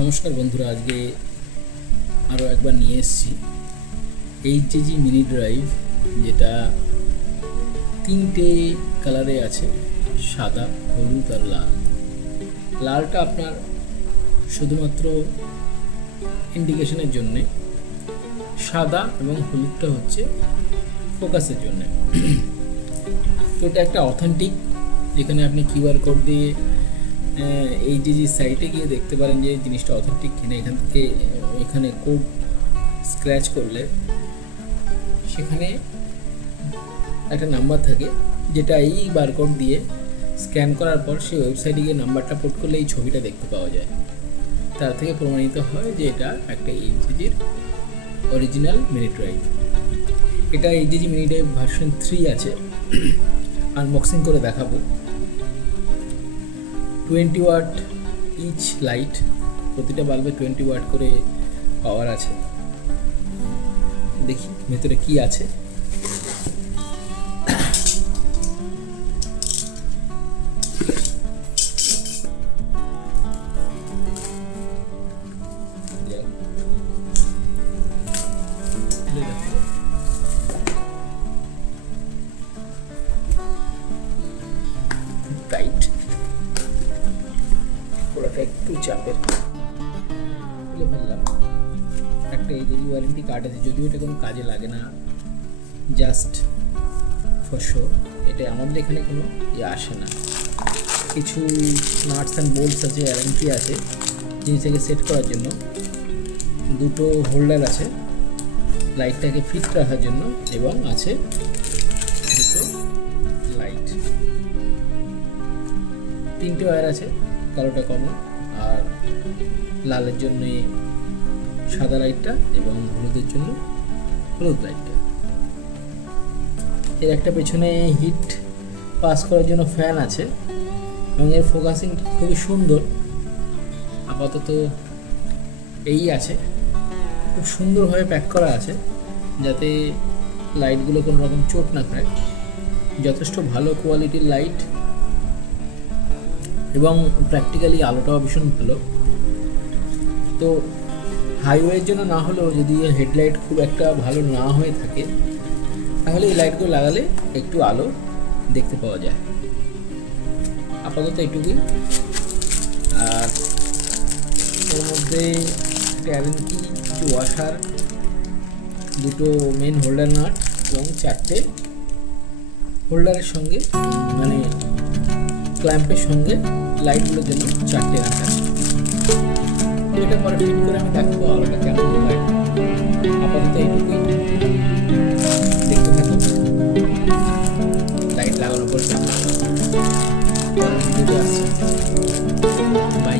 নমস্কার বন্ধুরা, আজকে আরও একবার নিয়ে এসেছি এইচজিজি মিনি ড্রাইভ, যেটা তিনটে কালারে আছে, সাদা, হলুদ আর লাল। লালটা আপনার শুধুমাত্র ইন্ডিকেশনের জন্যে, সাদা এবং হলুদটা হচ্ছে ফোকাসের জন্যে। তো এটা একটা অথেন্টিক, যেখানে আপনি কিউআর কোড দিয়ে এইচজিজি সাইটে গিয়ে দেখতে পারেন যে জিনিসটা অথেন্টিক কিনা। এখানে কোড স্ক্র্যাচ করলে সেখানে একটা নাম্বার থাকে, যেটা এই বারকোড দিয়ে স্ক্যান করার পর সেই ওয়েবসাইটে গিয়ে নাম্বারটা পোর্ট করলে এই ছবিটা দেখতে পাওয়া যায়। তার থেকে প্রমাণিত হয় যে এটা একটা এইচজিজির অরিজিনাল মিনি ড্রাইভ। এটা এইচজিজি মিনি ড্রাইভ ভার্সন 3 আছে। আনবক্সিং করে দেখাবো। 20 ওয়াট ইচ লাইট, প্রতিটা বাল্বে 20 ওয়াট করে পাওয়ার আছে। দেখি ভেতরে কি আছে। টাইট, ওটাটা একটু চাপের, খুলে ফেললাম। একটা এইচজিজি ওয়ারেন্টি কার্ড আছে, যদিও এটা কোনো কাজে লাগে না, জাস্ট ফর শো। এটা আমাদের এখানে কোনো আসে না। কিছু নাটস অ্যান্ড বোল্টস আছে, ওয়ারেন্টি আছে জিনিসটাকে সেট করার জন্য। দুটো হোল্ডার আছে লাইটটাকে ফিট রাখার জন্য, এবং আছে দুটো লাইট। তিনটে ওয়্যার আছে, কালোটা কমন, আর লালের জন্য সাদা লাইটটা, এবং হলুদের জন্য হলুদ লাইটটা। এর একটা পেছনে হিট পাস করার জন্য ফ্যান আছে, এবং এর ফোকাসিং খুবই সুন্দর। আপাতত এই আছে, খুব সুন্দরভাবে প্যাক করা আছে যাতে লাইটগুলো কোনো রকম চোট না খায়। যথেষ্ট ভালো কোয়ালিটির লাইট, এবং প্র্যাকটিক্যালি আলোটাও ভীষণ ভালো। তো হাইওয়ের জন্য না হলেও যদি হেডলাইট খুব একটা ভালো না হয়ে থাকে, তাহলে এই লাইটগুলো লাগালে একটু আলো দেখতে পাওয়া যায়। আপাতত এটুকুই। আর ওর মধ্যে একটা অ্যাভেনকি, কিছু ওয়াশার, দুটো মেন হোল্ডার নাট, এবং 4টে হোল্ডারের সঙ্গে, মানে ক্ল্যাম্পের সঙ্গে লাইটগুলোর জন্য 4টে নাট আছে। এটা পরে ফিট করে আমি দেখবো আলোটা কেমন হয়। আপাতত এইটুকুই, দেখতে থাকুন লাইট লাগানোর পর কেমন আসছে। বাই।